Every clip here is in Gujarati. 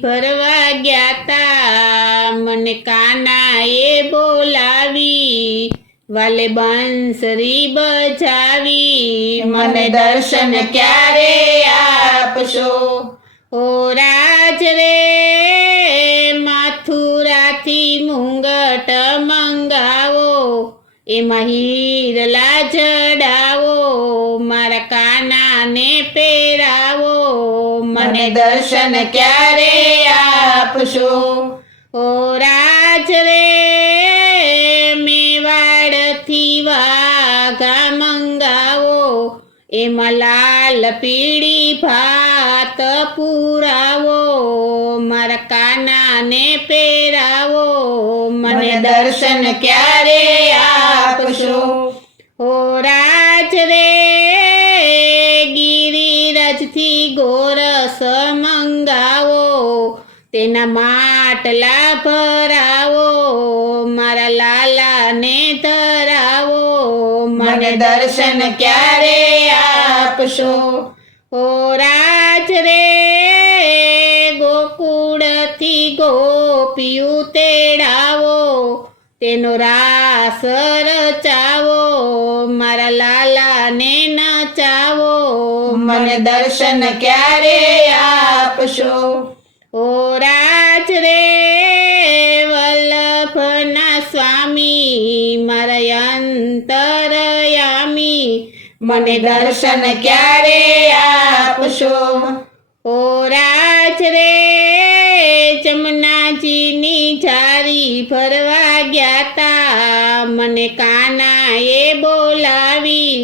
ફરવા ગયા તા, મને કાનાએ બોલાવી, વાલે બંસરી બજાવી, મને દર્શન ક્યારે આપશો? ઓ રાજ રે મથુરાથી મુંગટ મંગાવો, એમાં હીરલા જડાવો, મારા કાનાને પહેરાવો, મને દર્શન ક્યારે આપશો? ઓ રાજ રે મેવાડથી વાઘા મંગાવો, એમાં લાલ પીળી ભાત પુરાવો, મારા કાનાને પહેરાવો, મને દર્શન ક્યારે આપશો? ઓ રાજ રે ગિરિરાજથી ગોરસ મંગાવો, તેના માટલા ભરાવો, મારા લાલાને ધરાવો, મને દર્શન ક્યારે આપશો? ઓ રાજ રે ગોકુળથી ગોપિયું તેડાવો, તેનો રાસ રચાવો, મારા લાલાને નચાવો, મને દર્શન ક્યારે આપશો? ઓ રાજ રે વલ્લભના સ્વામી મારા અંતરયામી, મને દર્શન ક્યારે આપશો? ઓ રાજ રે જમનાજીની જારી ફરવા ગયા તા, મને કાનાએ બોલાવી,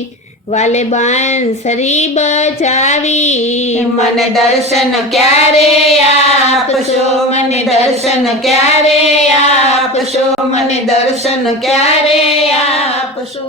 વાલે બંસરી બજાવી, મને દર્શન ક્યારે આપશો? મને દર્શન ક્યારે આપશો? મને દર્શન ક્યારે આપશો?